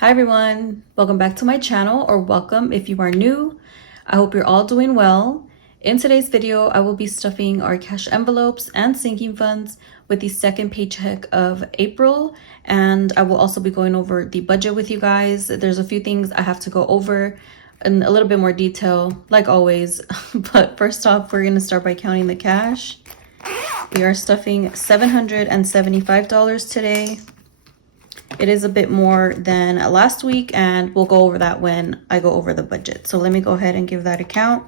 Hi everyone, welcome back to my channel, or welcome if you are new. I hope you're all doing well. In today's video, I will be stuffing our cash envelopes and sinking funds with the second paycheck of April, and I will also be going over the budget with you guys. There's a few things I have to go over in a little bit more detail, like always. But first off, we're gonna start by counting the cash. We are stuffing $775 today. It is a bit more than last week, and we'll go over that when I go over the budget. So let me go ahead and give that a count.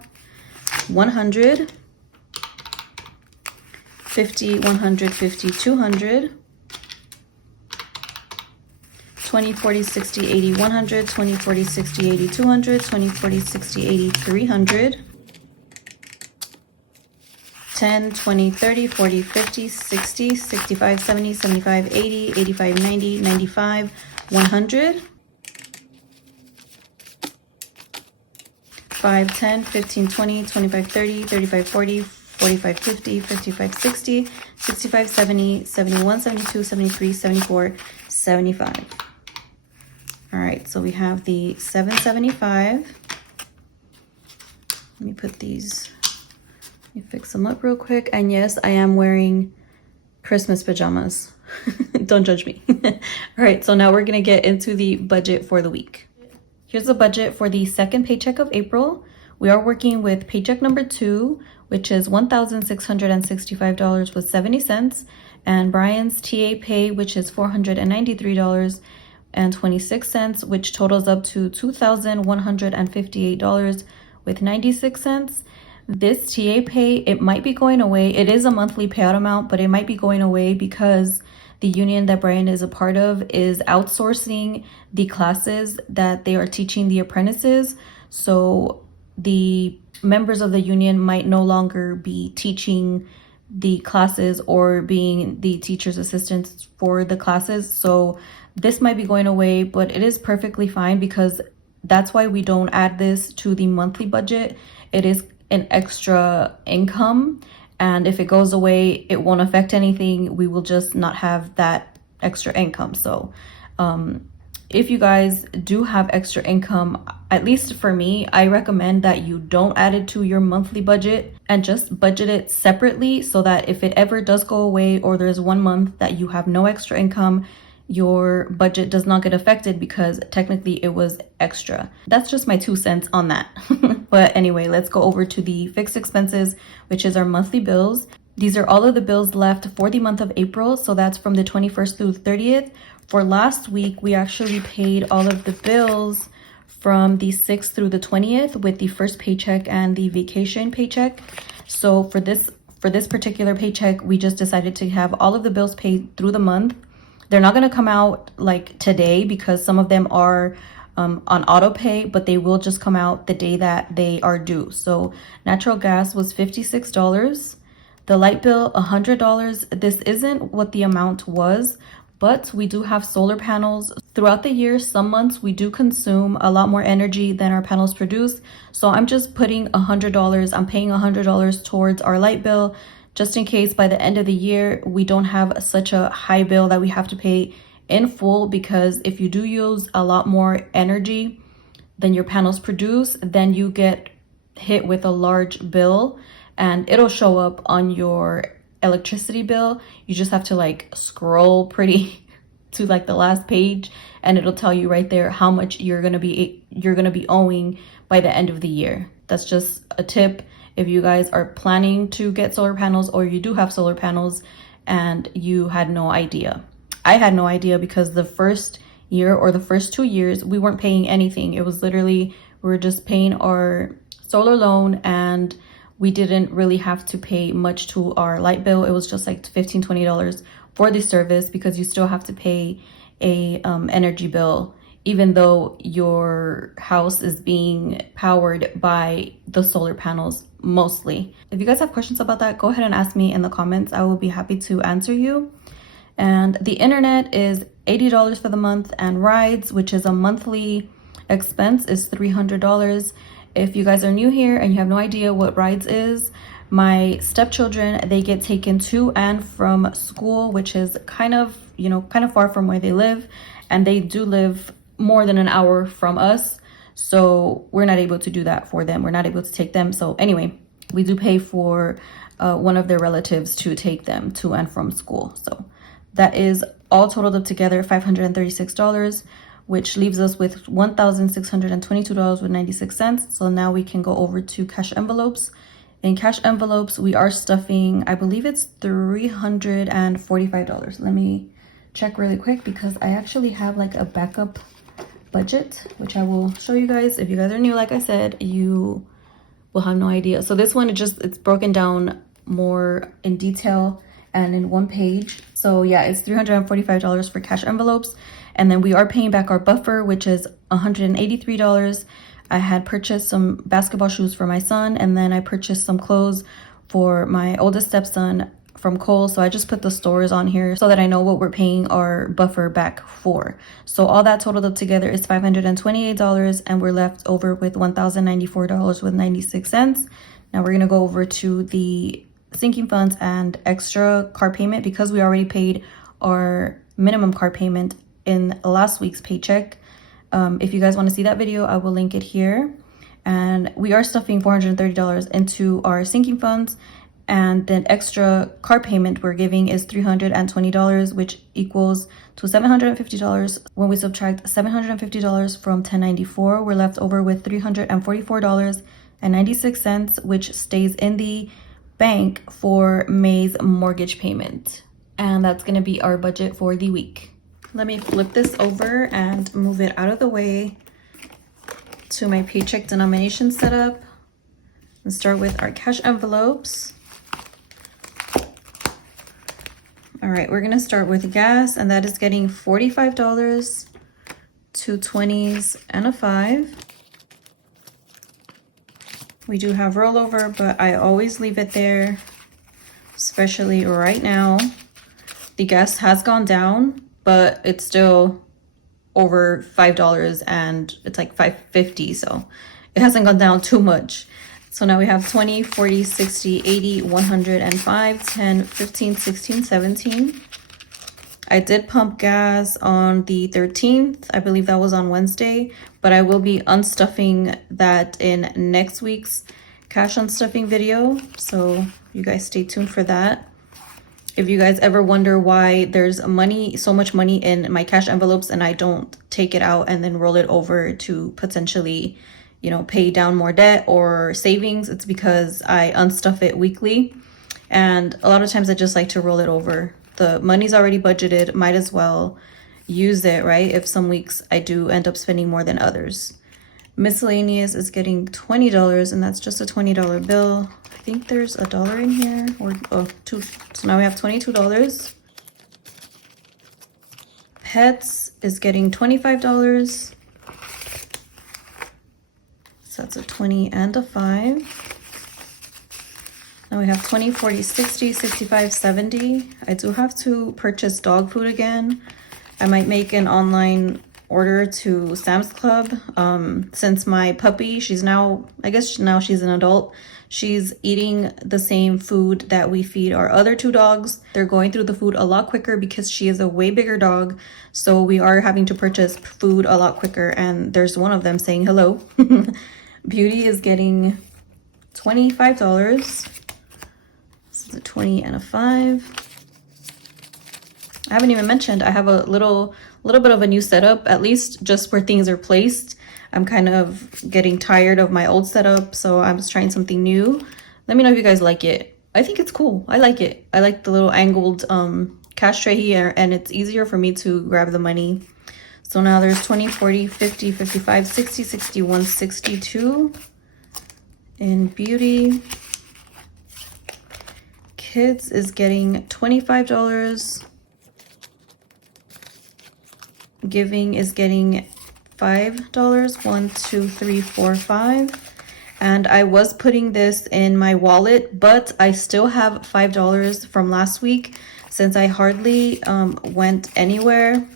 100, 50, 150, 200, 20, 40, 60, 80, 100, 20, 40, 60, 80, 200, 20, 40, 60, 80, 300, 10, 20, 30, 40, 50, 60, 65, 70, 75, 80, 85, 90, 95, 100, 5, 10, 15, 20, 25, 30, 35, 40, 45, 50, 55, 60, 65, 70, 71, 72, 73, 74, 75. All right, so we have the 775. Let me put these, let me fix them up real quick. And yes, I am wearing Christmas pajamas. Don't judge me. All right, so now we're gonna get into the budget for the week. Here's the budget for the second paycheck of April. We are working with paycheck number 2, which is $1,665.70, and Brian's TA pay, which is $493.26, which totals up to $2,158.96. This TA pay, it might be going away. It is a monthly payout amount, but it might be going away because the union that Brian is a part of is outsourcing the classes that they are teaching the apprentices. So the members of the union might no longer be teaching the classes or being the teacher's assistants for the classes. So this might be going away, but it is perfectly fine because that's why we don't add this to the monthly budget. It is an extra income, and if it goes away, it won't affect anything. We will just not have that extra income. So if you guys do have extra income, at least for me, I recommend that you don't add it to your monthly budget and just budget it separately, so that if it ever does go away or there's 1 month that you have no extra income, your budget does not get affected because technically it was extra. That's just my 2 cents on that. But anyway, let's go over to the fixed expenses, which is our monthly bills. These are all of the bills left for the month of April. So that's from the 21st through the 30th. For last week, we actually paid all of the bills from the 6th through the 20th with the first paycheck and the vacation paycheck. So for this particular paycheck, we just decided to have all of the bills paid through the month. They're not going to come out like today because some of them are on auto pay, but they will just come out the day that they are due. So natural gas was $56. The light bill, $100. This isn't what the amount was, but we do have solar panels. Throughout the year, some months we do consume a lot more energy than our panels produce. So I'm just putting $100. I'm paying $100 towards our light bill, just in case by the end of the year, we don't have such a high bill that we have to pay in full, because if you do use a lot more energy than your panels produce, then you get hit with a large bill and it'll show up on your electricity bill. You just have to like scroll pretty to like the last page, and it'll tell you right there how much you're gonna be owing by the end of the year. That's just a tip. If you guys are planning to get solar panels, or you do have solar panels and you had no idea. I had no idea because the first year or the first 2 years, we weren't paying anything. It was literally, we were just paying our solar loan, and we didn't really have to pay much to our light bill. It was just like $15, $20 for the service, because you still have to pay a energy bill even though your house is being powered by the solar panels mostly. If you guys have questions about that, go ahead and ask me in the comments. I will be happy to answer you. And the internet is $80 for the month, and rides, which is a monthly expense, is $300. If you guys are new here and you have no idea what rides is, my stepchildren, they get taken to and from school, which is kind of far from where they live, and they do live more than an hour from us, so we're not able to do that for them. We're not able to take them. So anyway, we do pay for one of their relatives to take them to and from school. So that is all totaled up together $536, which leaves us with $1,622.96. So now we can go over to cash envelopes. In cash envelopes, we are stuffing, I believe it's $345. Let me check really quick because I actually have like a backup budget, which I will show you guys. If you guys are new, like I said, you will have no idea. So this one, it's broken down more in detail and in one page. So yeah, it's $345 for cash envelopes. And then we are paying back our buffer, which is $183. I had purchased some basketball shoes for my son, and then I purchased some clothes for my oldest stepson from Kohl's. So I just put the stores on here so that I know what we're paying our buffer back for. So all that totaled up together is $528, and we're left over with $1,094.96. Now we're gonna go over to the sinking funds and extra car payment because we already paid our minimum car payment in last week's paycheck. If you guys want to see that video, I will link it here. And we are stuffing $430 into our sinking funds, and then extra car payment we're giving is $320, which equals to $750. When we subtract $750 from 1094, we're left over with $344.96, which stays in the bank for May's mortgage payment. And that's going to be our budget for the week. Let me flip this over and move it out of the way to my paycheck denomination setup and start with our cash envelopes. All right, we're gonna start with gas, and that is getting $45, 2 20s, and a 5. We do have rollover, but I always leave it there, especially right now. The gas has gone down, but it's still over $5 and it's like $5.50, so it hasn't gone down too much. So now we have 20, 40, 60, 80, 105, 10, 15, 16, 17. I did pump gas on the 13th. I believe that was on Wednesday, but I will be unstuffing that in next week's cash unstuffing video, so you guys stay tuned for that. If you guys ever wonder why there's money, so much money in my cash envelopes and I don't take it out and then roll it over to potentially, you know, pay down more debt or savings, it's because I unstuff it weekly. And a lot of times I just like to roll it over. The money's already budgeted, might as well use it, right? If some weeks I do end up spending more than others. Miscellaneous is getting $20, and that's just a $20 bill. I think there's a dollar in here, or two. So now we have $22. Pets is getting $25. So that's a 20 and a 5. Now we have 20, 40, 60, 65, 70. I do have to purchase dog food again. I might make an online order to Sam's Club. Since my puppy, she's now, I guess now she's an adult, she's eating the same food that we feed our other 2 dogs. They're going through the food a lot quicker because she is a way bigger dog. So we are having to purchase food a lot quicker. And there's one of them saying hello. Beauty is getting $25. This is a 20 and a 5. I haven't even mentioned I have a little bit of a new setup, at least just where things are placed. I'm kind of getting tired of my old setup, so I'm just trying something new. Let me know if you guys like it. I think it's cool. I like it. I like the little angled cash tray here, and it's easier for me to grab the money. So now there's 20, 40, 50, 55, 60, 61, 62 in beauty. Kids is getting $25. Giving is getting $5. 1, 2, 3, 4, 5. And I was putting this in my wallet, but I still have $5 from last week since I hardly went anywhere.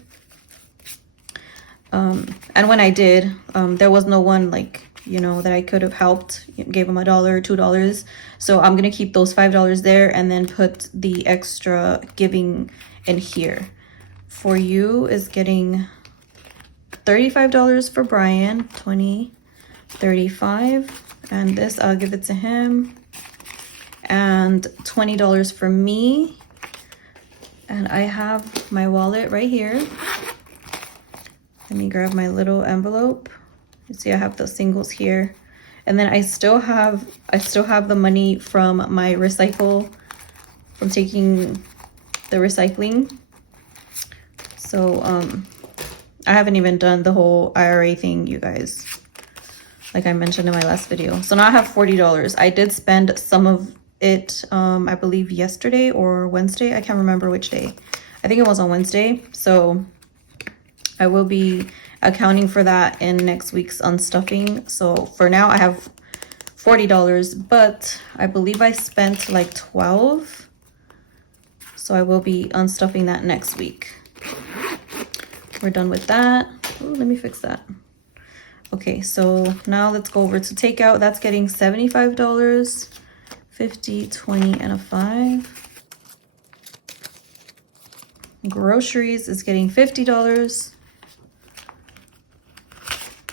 And when I did, there was no one, like, you know, that I could have helped, gave them $1, $2. So I'm gonna keep those $5 there and then put the extra giving in here. For you is getting $35 for Brian, 20, 35, and this I'll give it to him, and $20 for me. And I have my wallet right here. Let me grab my little envelope. You see I have the singles here, and then I still have the money from my from taking the recycling. So I haven't even done the whole IRA thing, you guys, like I mentioned in my last video. So now I have $40. I did spend some of it, I believe yesterday or Wednesday. I can't remember which day. I think it was on Wednesday. So I will be accounting for that in next week's unstuffing. So for now I have $40, but I believe I spent like 12. So I will be unstuffing that next week. We're done with that. Ooh, let me fix that. Okay, so now let's go over to takeout. That's getting $75, 50, 20, and a 5. Groceries is getting $50.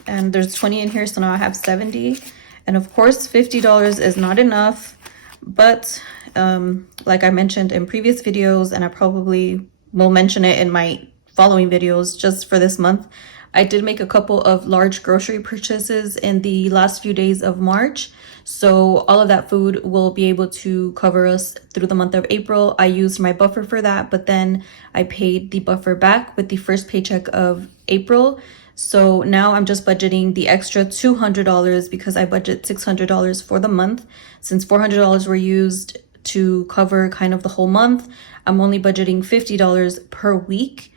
And there's 20 in here, so now I have 70. And of course, $50 is not enough. But like I mentioned in previous videos, and I probably will mention it in my following videos just for this month, I did make a couple of large grocery purchases in the last few days of March. So all of that food will be able to cover us through the month of April. I used my buffer for that, but then I paid the buffer back with the first paycheck of April. So now I'm just budgeting the extra $200 because I budget $600 for the month. Since $400 were used to cover kind of the whole month, I'm only budgeting $50 per week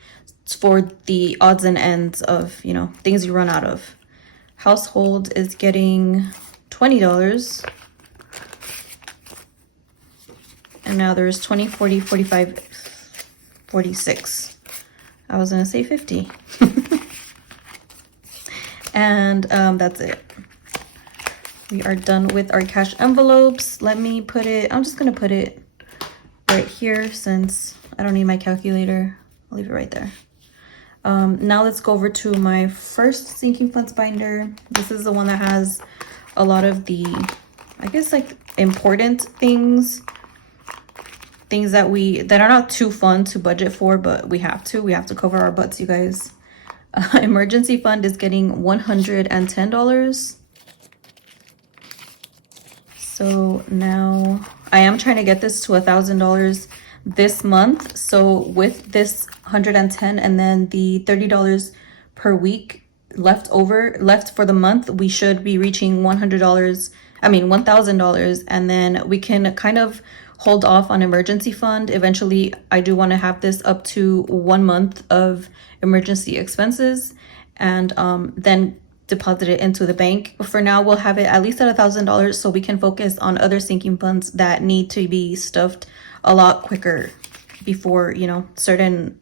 for the odds and ends of, you know, things you run out of. Household is getting $20. And now there's 20, 40, 45, 46. I was gonna say 50. And that's it. We are done with our cash envelopes. Let me put it, I'm just gonna put it right here since I don't need my calculator. I'll leave it right there. Now let's go over to my first sinking funds binder. This is the one that has a lot of the, I guess, like important things that are not too fun to budget for, but we have to cover our butts, you guys. Emergency fund is getting $110. So now I am trying to get this to $1,000 this month. So with this 110 and then the $30 per week left for the month, we should be reaching $1,000, and then we can kind of hold off on emergency fund. Eventually I do want to have this up to 1 month of emergency expenses, and then deposit it into the bank. But for now we'll have it at least at $1,000 so we can focus on other sinking funds that need to be stuffed a lot quicker before, you know, certain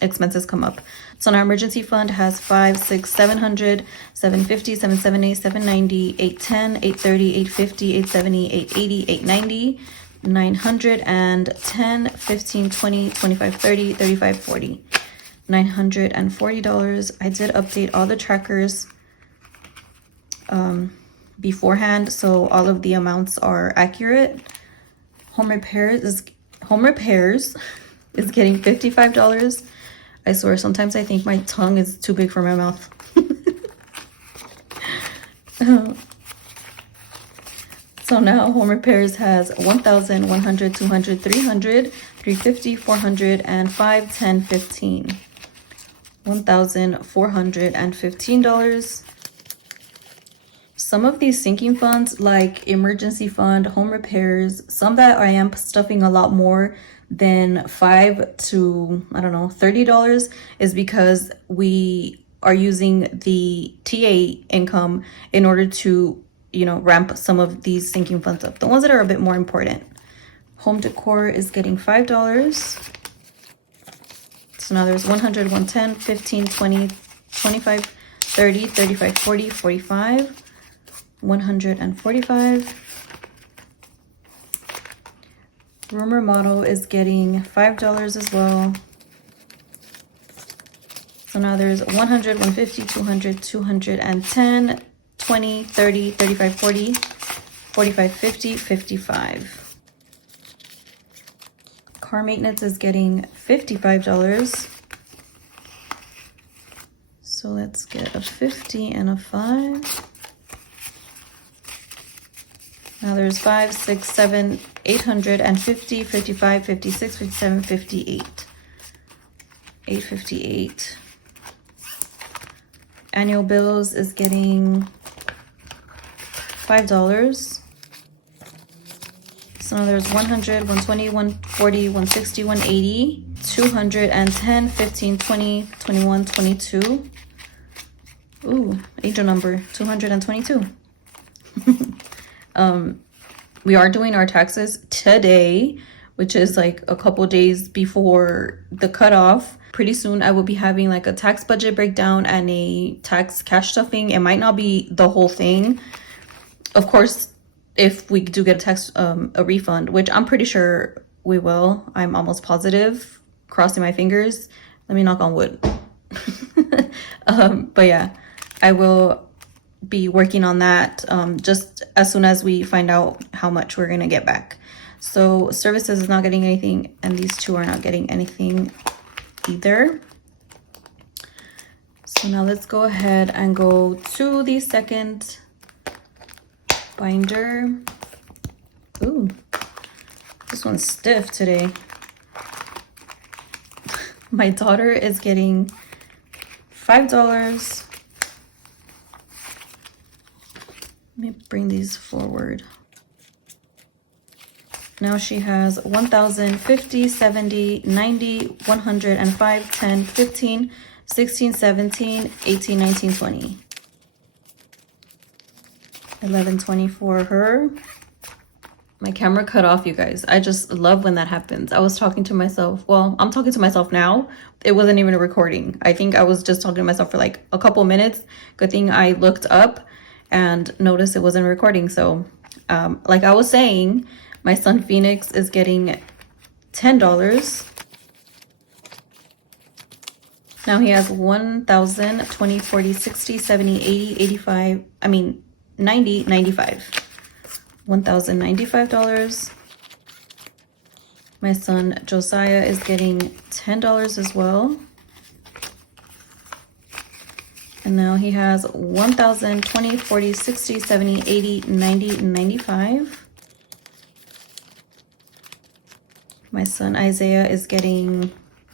expenses come up. So our emergency fund has 5, 6, 700, 750, 770, 790, 810, 830, 850, 870, 880, 890, 900, and 10, 15, 20, 25, 30, 35, 40. $940. I did update all the trackers beforehand, so all of the amounts are accurate. Home repairs is getting $55. I swear sometimes I think my tongue is too big for my mouth. So now home repairs has 1,000, 100, 200, 300, 350, 400, and 5, 10, 15. $1,415. Some of these sinking funds, like emergency fund, home repairs, some that I am stuffing a lot more than $5 to, I don't know, $30, is because we are using the TA income in order to, you know, ramp some of these sinking funds up, the ones that are a bit more important. Home decor is getting $5. So now there's 100, 110, 15, 20, 25, 30, 35, 40, 45, 145. Room remodel is getting $5 as well. So now there's 100, 150, 200, 210, 20, 30, 35, 40, 45, 50, 55. Car maintenance is getting $55. So let's get a 50 and a 5. Now there's 5, 6, 7, 850, 55, 56, 57, 58. 858. Annual bills is getting $5. So now there's 100, 120, 140, 160, 180, 210, 15, 20, 21, 22. Ooh, angel number 222. We are doing our taxes today, which is like a couple days before the cutoff. Pretty soon I will be having like a tax budget breakdown and a tax cash stuffing. It might not be the whole thing. Of course, if we do get a refund, which I'm pretty sure we will. I'm almost positive, crossing my fingers. Let me knock on wood. But yeah, I will be working on that just as soon as we find out how much we're gonna get back. So services is not getting anything, and these two are not getting anything either. So now let's go ahead and go to the second binder. Ooh, this one's stiff today. My daughter is getting $5. Let me bring these forward. Now she has 1,000, 50, 70, 90, 105, 10, 15, 16, 17, 18, 19, 20. 11, 20 for her. My camera cut off, you guys. I just love when that happens. I was talking to myself. Well, I'm talking to myself now. It wasn't even a recording. I think I was just talking to myself for like a couple minutes. Good thing I looked up and noticed it wasn't recording. So like I was saying, my son Phoenix is getting $10. Now he has 1,000, 20, 40, 60, 70, 80, 85, 90, 95. $1,095. My son Josiah is getting $10 as well. And now he has 1,000, 20, 40, 60, 70, 80, 90, 95. My son Isaiah is getting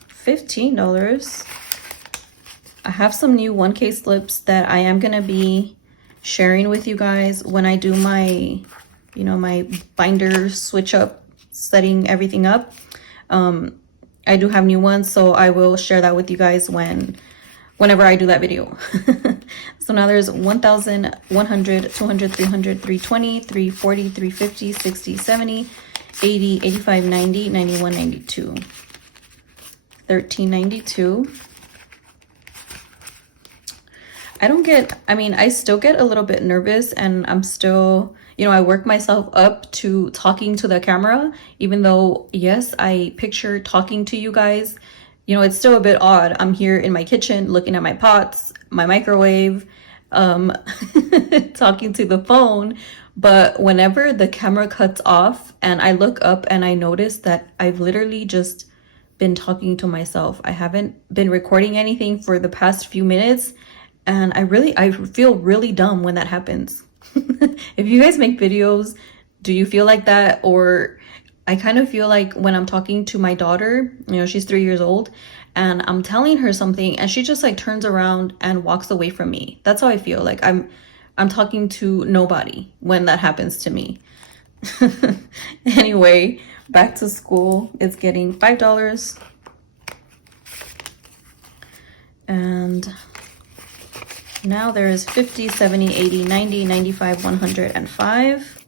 $15. I have some new 1K slips that I am gonna be sharing with you guys when I do my, my binder switch up, setting everything up. I do have new ones, so I will share that with you guys whenever I do that video. So now there's 1,000, 100, 200, 300, 320, 340, 350, 60, 70, 80, 85, 90, 91, 92. 1392. I still get a little bit nervous, and I'm still, I work myself up to talking to the camera, even though, yes, I picture talking to you guys. It's still a bit odd. I'm here in my kitchen looking at my pots, my microwave, talking to the phone. But whenever the camera cuts off and I look up and I notice that I've literally just been talking to myself. I haven't been recording anything for the past few minutes. And I feel really dumb when that happens. If you guys make videos, do you feel like that? Or I kind of feel like when I'm talking to my daughter, she's 3 years old, and I'm telling her something and she just like turns around and walks away from me. That's how I feel. Like I'm talking to nobody when that happens to me. Anyway, back to school. It's getting $5. And now there is 50, 70, 80, 90, 95, 100, and 5.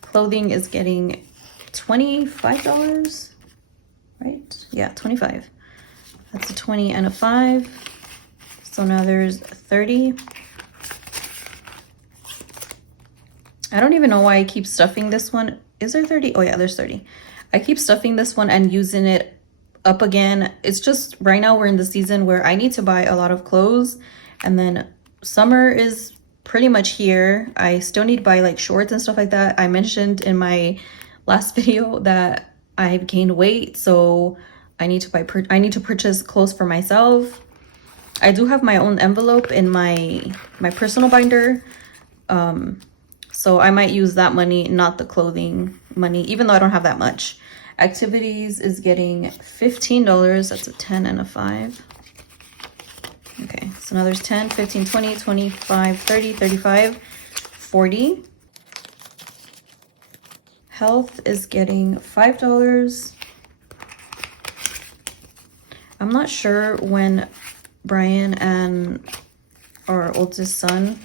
Clothing is getting $25, right? Yeah, 25. That's a 20 and a 5. So now there's 30. I don't even know why I keep stuffing this one. Is there 30? Oh yeah, there's 30. I keep stuffing this one and using it up again. It's just right now we're in the season where I need to buy a lot of clothes, and then summer is pretty much here. I still need to buy like shorts and stuff like that. I mentioned in my last video that I've gained weight, so I need to purchase clothes for myself. I do have my own envelope in my personal binder, so I might use that money, not the clothing money, even though I don't have that much. Activities is getting $15. That's a 10 and a 5. Okay, so now there's 10, 15, 20, 25, 30, 35, 40. Health is getting $5. I'm not sure when Brian and our oldest son,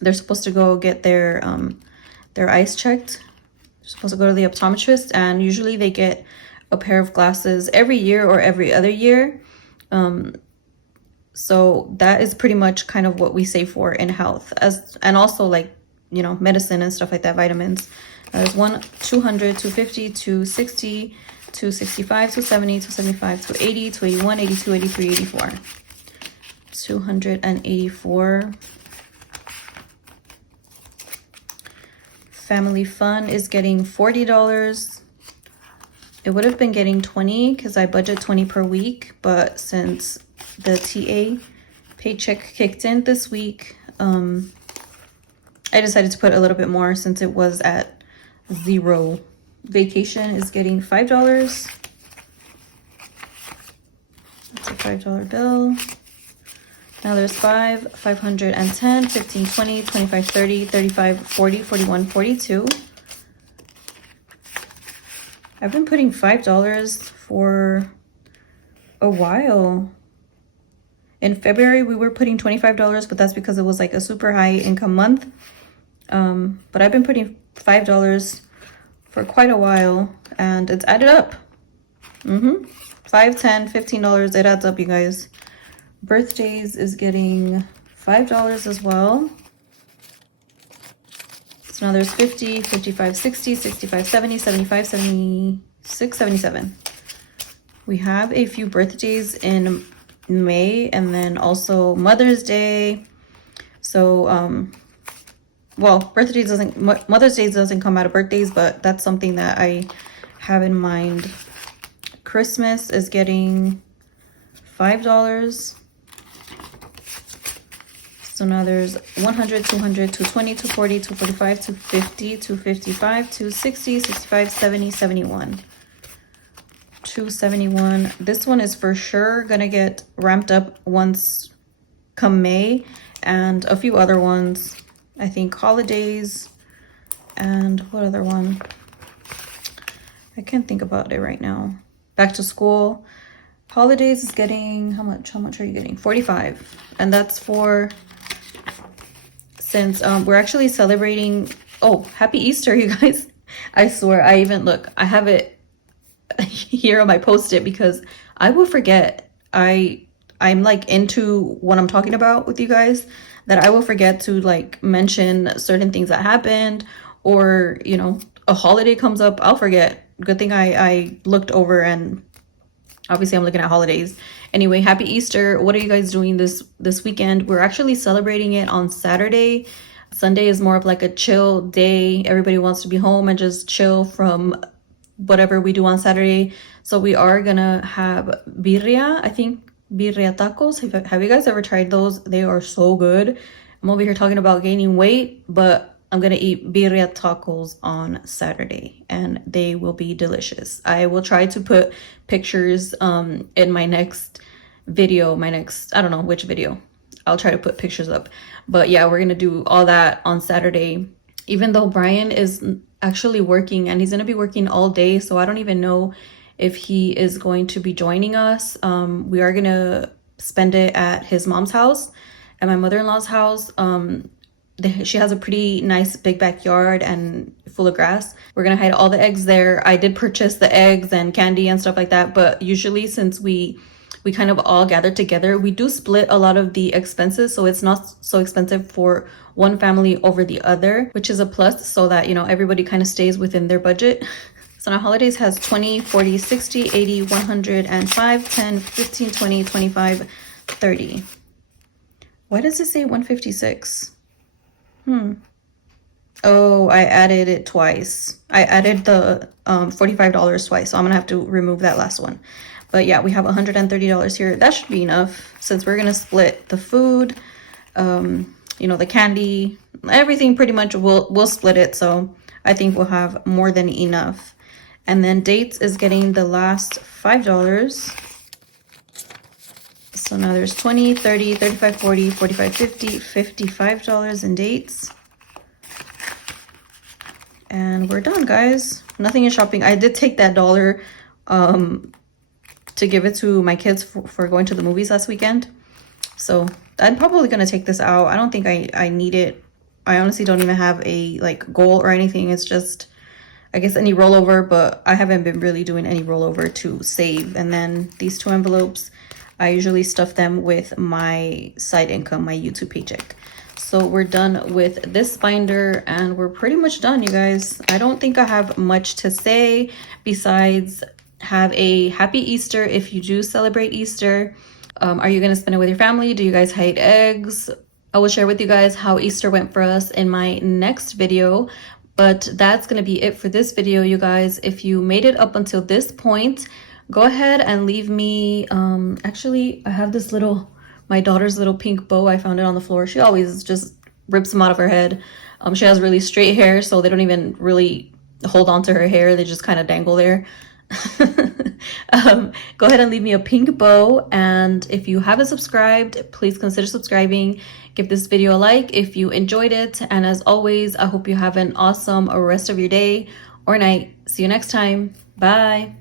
they're supposed to go get their eyes checked. They're supposed to go to the optometrist, and usually they get a pair of glasses every year or every other year. So that is pretty much kind of what we save for in health, and also like, you know, medicine and stuff like that, vitamins. There's 200, 250, 260, 265, 270, 275, 280, 281, 82, 83, 84. 284. Family fun is getting $40. It would have been getting 20 because I budget 20 per week, but since the TA paycheck kicked in this week, I decided to put a little bit more since it was at 0. Vacation is getting $5. That's a $5 bill. Now there's 5, 510, 15, 20, 25, 30, 35, 40, 41, 42. I've been putting $5 for a while. In February, we were putting $25, but that's because it was like a super high income month. But I've been putting $5 for quite a while, and it's added up. $5, $10, $15, it adds up, you guys. Birthdays is getting $5 as well. So now there's 50, 55, 60, 65, 70, 75, 76, 77. We have a few birthdays in May, and then also Mother's Day. So, well, Mother's Day doesn't come out of birthdays, but that's something that I have in mind. Christmas is getting $5. So now there's 100, 200, 220, 240, 245, 250, 255, 260, 65, 70, 71. 271. This one is for sure gonna get ramped up once come May, and a few other ones. I think holidays, and what other one? I can't think about it right now. Back to school. Holidays is getting, how much are you getting? 45. And that's for, since we're actually celebrating, oh, happy Easter, you guys. I swear, I have it here on my post-it because I will forget. I'm like into what I'm talking about with you guys, that I will forget to like mention certain things that happened, or, you know, a holiday comes up, I'll forget. Good thing I looked over, and obviously I'm looking at holidays. Anyway, happy Easter. What are you guys doing this weekend? We're actually celebrating it on Saturday. Sunday is more of like a chill day. Everybody wants to be home and just chill from whatever we do on Saturday. So we are gonna have birria, I think birria tacos. Have you guys ever tried those? They are so good. I'm over here talking about gaining weight, but I'm gonna eat birria tacos on Saturday, and they will be delicious. I will try to put pictures in my next video, I don't know which video. I'll try to put pictures up. But yeah, we're gonna do all that on Saturday. Even though Brian is actually working, and he's gonna be working all day, so I don't even know if he is going to be joining us. We are gonna spend it at his mom's house, at my mother-in-law's house. She has a pretty nice big backyard and full of grass. We're gonna hide all the eggs there. I did purchase the eggs and candy and stuff like that, but usually since we kind of all gather together, we do split a lot of the expenses, so it's not so expensive for one family over the other, which is a plus, so that, you know, everybody kind of stays within their budget. So now holidays has 20, 40, 60, 80, 100, and 5, 10, 15, 20, 25, 30. Why does it say 156? Oh, I added it twice. I added the $45 twice, so I'm gonna have to remove that last one. But yeah, we have $130 here. That should be enough since we're gonna split the food, you know, the candy, everything pretty much we'll split it. So I think we'll have more than enough. And then dates is getting the last $5. So now there's 20, 30, 35, 40, 45, 50, $55 in dates. And we're done, guys. Nothing in shopping. I did take that dollar to give it to my kids for going to the movies last weekend. So I'm probably going to take this out. I don't think I need it. I honestly don't even have a like goal or anything. It's just, I guess, any rollover, but I haven't been really doing any rollover to save. And then these 2 envelopes, I usually stuff them with my side income, my YouTube paycheck. So we're done with this binder and we're pretty much done, you guys. I don't think I have much to say besides have a happy Easter if you do celebrate Easter. Are you gonna spend it with your family? Do you guys hide eggs? I will share with you guys how Easter went for us in my next video. But that's gonna be it for this video, you guys. If you made it up until this point, go ahead and leave me, actually, I have this little, my daughter's little pink bow. I found it on the floor. She always just rips them out of her head. She has really straight hair, so they don't even really hold on to her hair. They just kind of dangle there. Go ahead and leave me a pink bow. And if you haven't subscribed, please consider subscribing. Give this video a like if you enjoyed it. And as always, I hope you have an awesome rest of your day or night. See you next time. Bye.